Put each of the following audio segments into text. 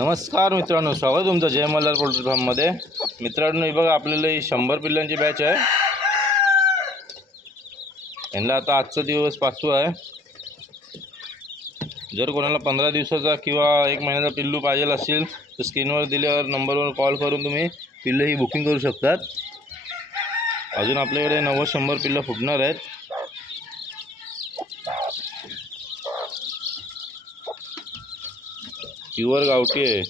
नमस्कार मित्रांनो, स्वागत तुमचं जय मल्हार पोल्ट्री फार्ममध्ये। मित्रांनो, हे बघा आपल्याला ही 100 पिल्लांची बॅच आहे। यांना आता आजचा दिवस 5वा आहे। जर कोणाला 15 दिवसाचा किंवा 1 महिन्याचा पिल्लू पाहिजे असेल तर स्क्रीनवर दिलेल्या नंबरवर कॉल करून तुम्ही पिल्लं ही बुकिंग करू शकतात। अजून आपल्याकडे 90-100 पिल्लं फुटणार आहेत। प्युअर गावठी आहे।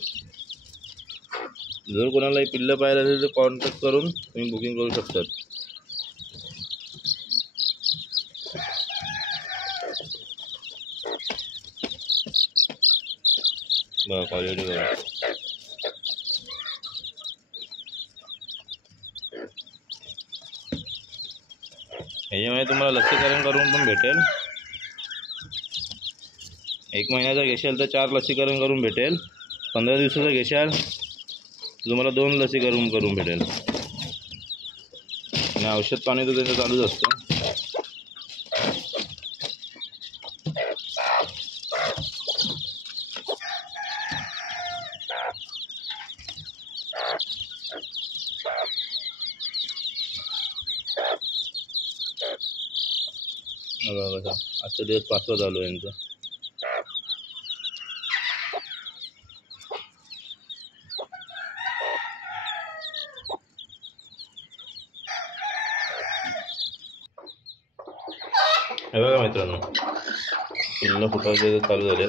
जर कोणाला पिल्लं पाहिजे असेल तर कॉन्टॅक्ट करून तुम्ही बुकिंग करू शकतात। बघा क्वालिटी बघा। याच्यामध्ये तुम्हाला लसीकरण करून पण भेटेल। 1 महिन्याचा घेशाल तर 4 लसीकरण करून भेटेल। 15 दिवसाचा घेशाल तुम्हाला 2 लसीकरण करून भेटेल। आणि औषध पाणी तर त्याचं चालूच असतं। बघा आजचा दिवस 5वा चालू आहे यांचा। हे बघा मित्रांनो, पिल्लं फुटायचे चालू झाले।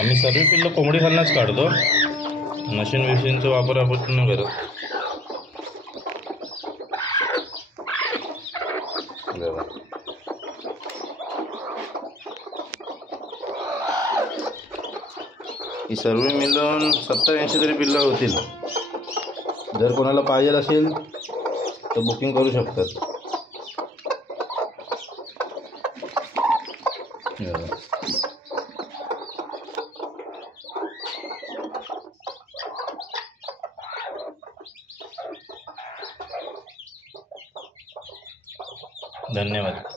आम्ही सर्व पिल्लं कोंबडी खालनाच काढतो। मशीन विशीनचा वापर आपण नाही करत। ही सर्व मिळून 70-80 तरी पिल्लं होतील। जर कोणाला पाहिजे असेल तर बुकिंग करू शकतात। धन्यवाद।